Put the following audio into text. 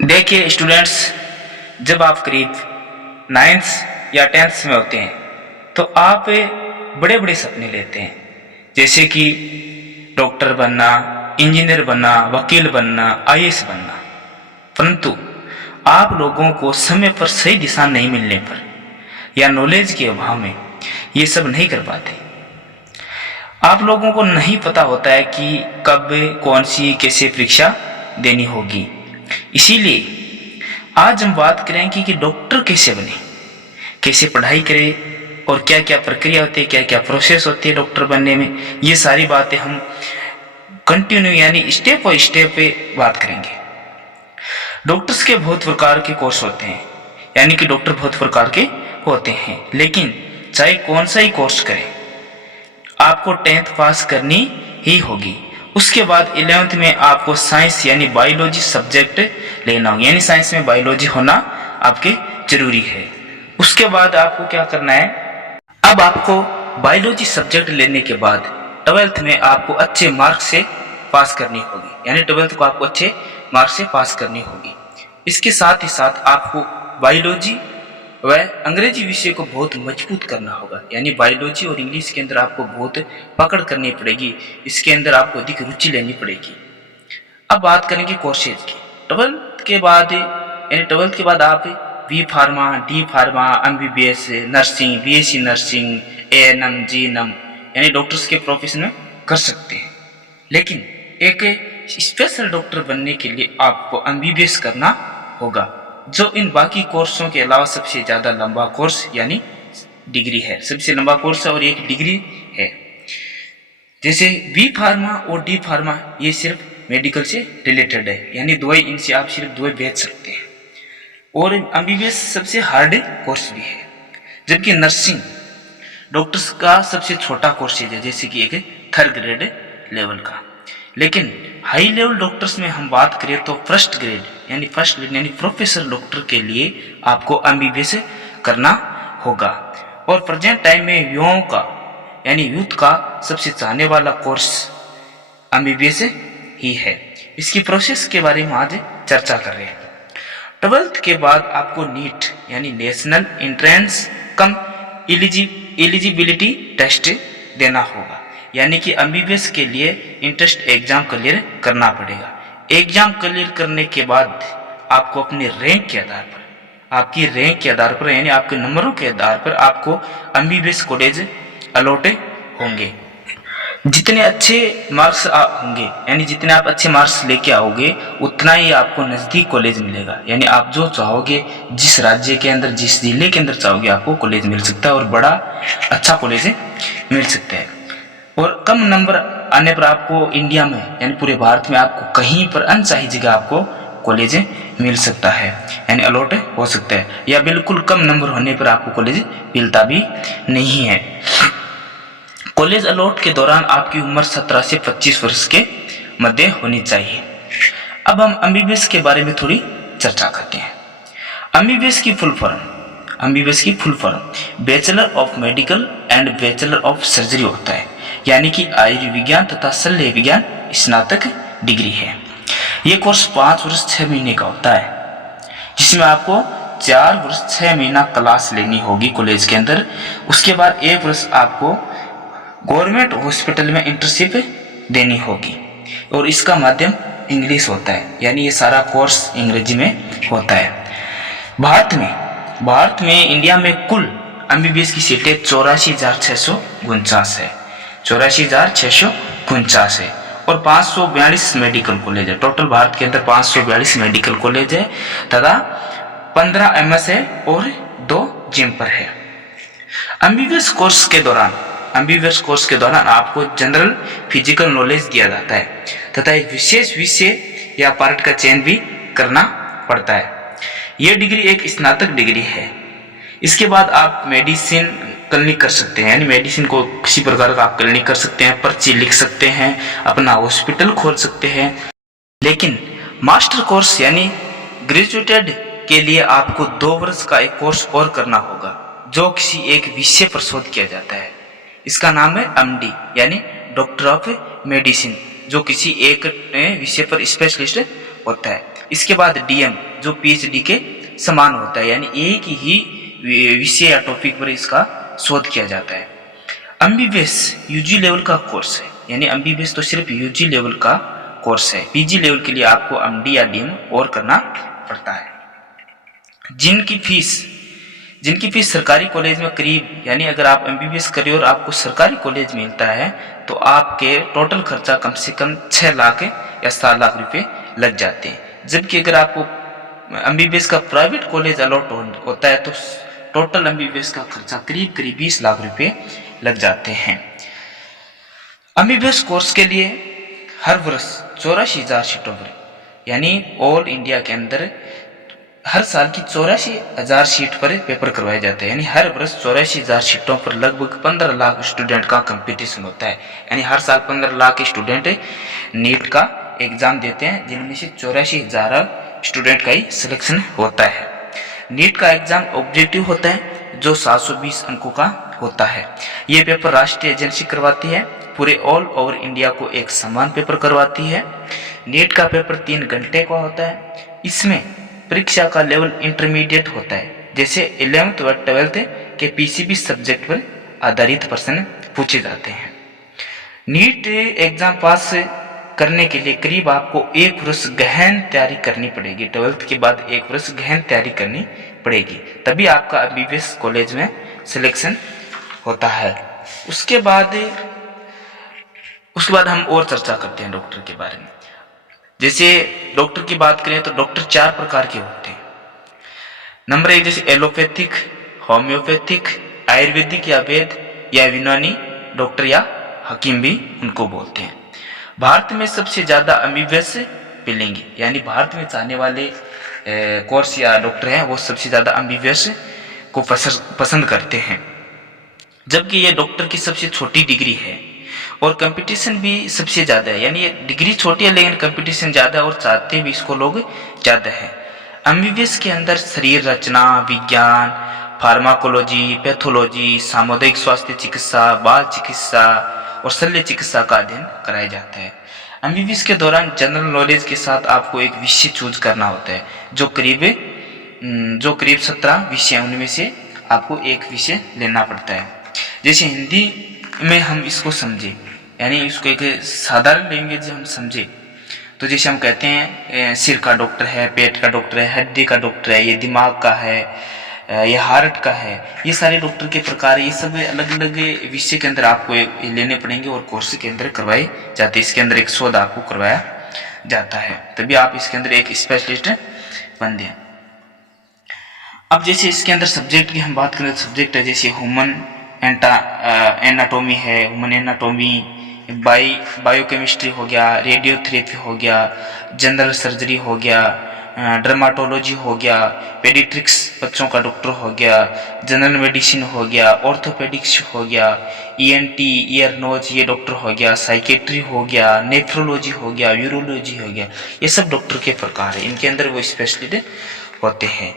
देखिए स्टूडेंट्स, जब आप करीब 9th या 10th में होते हैं तो आप बड़े बड़े सपने लेते हैं, जैसे कि डॉक्टर बनना, इंजीनियर बनना, वकील बनना, आईएएस बनना। परंतु आप लोगों को समय पर सही दिशा नहीं मिलने पर या नॉलेज के अभाव में ये सब नहीं कर पाते। आप लोगों को नहीं पता होता है कि कब कौन सी कैसे परीक्षा देनी होगी। इसीलिए आज हम बात करेंगे कि डॉक्टर कैसे बने, कैसे पढ़ाई करें और क्या क्या प्रक्रिया होती है, क्या क्या प्रोसेस होती है डॉक्टर बनने में। ये सारी बातें हम कंटिन्यू यानी स्टेप बाय स्टेप पे बात करेंगे। डॉक्टर्स के बहुत प्रकार के कोर्स होते हैं, यानी कि डॉक्टर बहुत प्रकार के होते हैं, लेकिन चाहे कौन सा ही कोर्स करें आपको 10th पास करनी ही होगी। उसके बाद 11th में आपको साइंस यानी बायोलॉजी सब्जेक्ट लेना होगा, यानी साइंस में बायोलॉजी होना आपके जरूरी है। उसके बाद आपको क्या करना है, अब आपको बायोलॉजी सब्जेक्ट लेने के बाद 12th में आपको अच्छे मार्क्स से पास करनी होगी, यानी 12th को आपको अच्छे मार्क्स से पास करनी होगी। इसके साथ ही साथ आपको बायोलॉजी व अंग्रेजी विषय को बहुत मजबूत करना होगा, यानी बायोलॉजी और इंग्लिश के अंदर आपको बहुत पकड़ करनी पड़ेगी, इसके अंदर आपको अधिक रुचि लेनी पड़ेगी। अब बात करेंगे कोर्सेज की। 12th के बाद यानी 12th के बाद आप B pharma, D pharma, MBBS, nursing, BSc nursing, ANM, GNM यानी डॉक्टर्स के प्रोफेशन में कर सकते हैं। लेकिन एक स्पेशल डॉक्टर बनने के लिए आपको एमबीबीएस करना होगा, जो इन बाकी कोर्सों के अलावा सबसे ज्यादा लंबा कोर्स यानी डिग्री है, सबसे लंबा कोर्स है और एक डिग्री है। जैसे बी फार्मा और डी फार्मा ये सिर्फ मेडिकल से रिलेटेड है, यानी दवाई इनसे आप सिर्फ दवाई बेच सकते हैं, और एमबीबीएस सबसे हार्ड कोर्स भी है। जबकि नर्सिंग डॉक्टर्स का सबसे छोटा कोर्स है, जैसे कि एक 3rd ग्रेड लेवल का। लेकिन हाई लेवल डॉक्टर्स में हम बात करें तो फर्स्ट ग्रेड यानी प्रोफेसर डॉक्टर के लिए आपको एमबीबीएस करना होगा। और प्रेजेंट टाइम में युवाओं का यानी यूथ का सबसे चाहने वाला कोर्स एमबीबीएस ही है। इसकी प्रोसेस के बारे में आज चर्चा कर रहे हैं। 12th के बाद आपको नीट यानी नेशनल एंट्रेंस कम एलिजिबिलिटी टेस्ट देना होगा, यानी कि एमबीबीएस के लिए इंट्रेंस एग्जाम क्लियर करना पड़ेगा। एग्जाम क्लियर करने के बाद आपको अपने रैंक के आधार पर, आपकी रैंक के आधार पर यानी आपके नंबरों के आधार पर आपको एमबीबीएस कॉलेज अलॉट होंगे। जितने अच्छे मार्क्स होंगे यानी जितने आप अच्छे मार्क्स लेके आओगे उतना ही आपको नजदीक कॉलेज मिलेगा, यानी आप जो चाहोगे, जिस राज्य के अंदर, जिस जिले के अंदर चाहोगे आपको कॉलेज मिल सकता है और बड़ा अच्छा कॉलेज मिल सकता है। और कम नंबर आने पर आपको इंडिया में यानी पूरे भारत में आपको कहीं पर अनचाही जगह आपको कॉलेज मिल सकता है, यानी अलॉट हो सकता है, या बिल्कुल कम नंबर होने पर आपको कॉलेज मिलता भी नहीं है। कॉलेज अलॉट के दौरान आपकी उम्र 17 से 25 वर्ष के मध्य होनी चाहिए। अब हम एमबीबीएस के बारे में थोड़ी चर्चा करते हैं। एमबीबीएस की full form bachelor of medical and bachelor of surgery होता है, यानी कि आयुर्विज्ञान तथा शल्य विज्ञान स्नातक डिग्री है। यह कोर्स 5 वर्ष 6 महीने का होता है, जिसमें आपको 4 वर्ष 6 महीना क्लास लेनी होगी कॉलेज के अंदर। उसके बाद 1 वर्ष आपको गवर्नमेंट हॉस्पिटल में इंटर्नशिप देनी होगी, और इसका माध्यम इंग्लिश होता है, यानी ये सारा कोर्स अंग्रेजी में होता है। भारत में इंडिया में कुल एमबीबीएस की सीटें 84,649 है, 84,649 है, और 542 मेडिकल कॉलेज है। टोटल भारत के अंदर 542 मेडिकल कॉलेज है तथा 15 एमएस है और 2 जिम पर है। एमबीबीएस कोर्स के दौरान आपको जनरल फिजिकल नॉलेज दिया जाता है तथा एक विशेष विषय या पार्ट का चयन भी करना पड़ता है। यह डिग्री एक स्नातक डिग्री है। इसके बाद आप मेडिसिन क्लिनिक कर सकते हैं, यानी मेडिसिन को किसी प्रकार का आप क्लिनिक कर सकते हैं, पर्ची लिख सकते हैं, अपना हॉस्पिटल खोल सकते हैं। लेकिन मास्टर कोर्स यानी ग्रेजुएटेड के लिए आपको 2 वर्ष का एक कोर्स और करना होगा, जो किसी एक विषय पर शोध किया जाता है। इसका नाम है एमडी यानी डॉक्टर ऑफ मेडिसिन, जो किसी एक विषय पर स्पेशलिस्ट होता है। इसके बाद डीएम जो पीएचडी के समान होता है, यानी एक ही विषय या टॉपिक पर इसका शोध किया जाता है। एमबीबीएस यूजी लेवल का कोर्स है, यानी एमबीबीएस तो सिर्फ यूजी लेवल का कोर्स है। पीजी लेवल के लिए आपको एमडी या डीएम और करना पड़ता है। जिनकी फीस सरकारी कॉलेज में करीब, यानी अगर आप एमबीबीएस करिए और आपको सरकारी कॉलेज मिलता है तो आपके टोटल खर्चा कम से कम 6 लाख या 7 लाख रुपए लग जाते हैं। जबकि अगर आपको एमबीबीएस का प्राइवेट कॉलेज अलॉट होता है तो टोटल एमबीबीएस का खर्चा करीब 20 लाख रुपए लग जाते हैं। एमबीबीएस कोर्स के लिए हर वर्ष 84,000 सीटों पर, यानी ऑल इंडिया के अंदर हर साल की 84,000 सीट पर पेपर करवाए जाते हैं, यानी हर वर्ष 84,000 सीटों पर लगभग 15 लाख स्टूडेंट का कंपटीशन होता है। यानी हर साल 15 लाख स्टूडेंट नीट का एग्जाम देते हैं, जिनमें से 84,000 स्टूडेंट का ही सिलेक्शन होता है। नीट का एग्जाम ऑब्जेक्टिव होता है जो 720 अंकों का होता है। ये पेपर राष्ट्रीय एजेंसी करवाती है, पूरे ऑल ओवर इंडिया को एक समान पेपर करवाती है। नीट का पेपर 3 घंटे का होता है। इसमें परीक्षा का लेवल इंटरमीडिएट होता है, जैसे 11th व 12th के पीसीबी सब्जेक्ट पर आधारित प्रश्न पूछे जाते हैं। नीट एग्जाम पास करने के लिए करीब आपको 1 वर्ष गहन तैयारी करनी पड़ेगी। 12th के बाद 1 वर्ष गहन तैयारी करनी पड़ेगी, तभी आपका एमबीबीएस कॉलेज में सिलेक्शन होता है। उसके बाद हम और चर्चा करते हैं डॉक्टर के बारे में। जैसे डॉक्टर की बात करें तो डॉक्टर 4 प्रकार के होते हैं। नंबर 1 जैसे एलोपैथिक, होम्योपैथिक, आयुर्वेदिक या वैद्य या यूनानी डॉक्टर या हकीम भी उनको बोलते हैं। भारत में सबसे ज्यादा एमबीबीएस मिलेंगे, यानी भारत में चाहने वाले कोर्स या डॉक्टर हैं वो सबसे ज्यादा एमबीबीएस को पसंद करते हैं। जबकि ये डॉक्टर की सबसे छोटी डिग्री है और कंपटीशन भी सबसे ज्यादा है, यानी ये डिग्री छोटी है लेकिन कंपटीशन ज्यादा है और चाहते भी इसको लोग ज्यादा है। एमबीबीएस के अंदर शरीर रचना विज्ञान, फार्माकोलॉजी, पैथोलॉजी, सामुदायिक स्वास्थ्य चिकित्सा, बाल चिकित्सा और शल्य चिकित्सा का अध्ययन कराया जाता है। एमबीबीएस के दौरान जनरल नॉलेज के साथ आपको एक विषय चूज करना होता है, जो करीब 17 विषय, उनमें से आपको एक विषय लेना पड़ता है। जैसे हिंदी में हम इसको समझे, यानी इसको एक साधारण लैंग्वेज हम समझे तो जैसे हम कहते हैं सिर का डॉक्टर है, पेट का डॉक्टर है, हड्डी का डॉक्टर है, ये दिमाग का है, ये हार्ट का है, ये सारे डॉक्टर के प्रकार, ये सब अलग अलग विषय के अंदर आपको लेने पड़ेंगे और कोर्स के अंदर करवाए जाते हैं। इसके अंदर एक शोध आपको करवाया जाता है, तभी आप इसके अंदर एक स्पेशलिस्ट बनते हैं। अब जैसे इसके अंदर सब्जेक्ट की हम बात करें तो सब्जेक्ट है जैसे ह्यूमन एनाटोमी है, ह्यूमन एनाटोमी, बायोकेमिस्ट्री हो गया, रेडियोथेरेपी हो गया, जनरल सर्जरी हो गया, डर्माटोलॉजी हो गया, पेडिट्रिक्स बच्चों का डॉक्टर हो गया, जनरल मेडिसिन हो गया, ऑर्थोपेडिक्स हो गया, ईएनटी ईयर नोज ये डॉक्टर हो गया, साइकेट्री हो गया, नेफ्रोलॉजी हो गया, यूरोलॉजी हो गया, ये सब डॉक्टर के प्रकार है। इनके अंदर वो स्पेशलिस्ट होते हैं।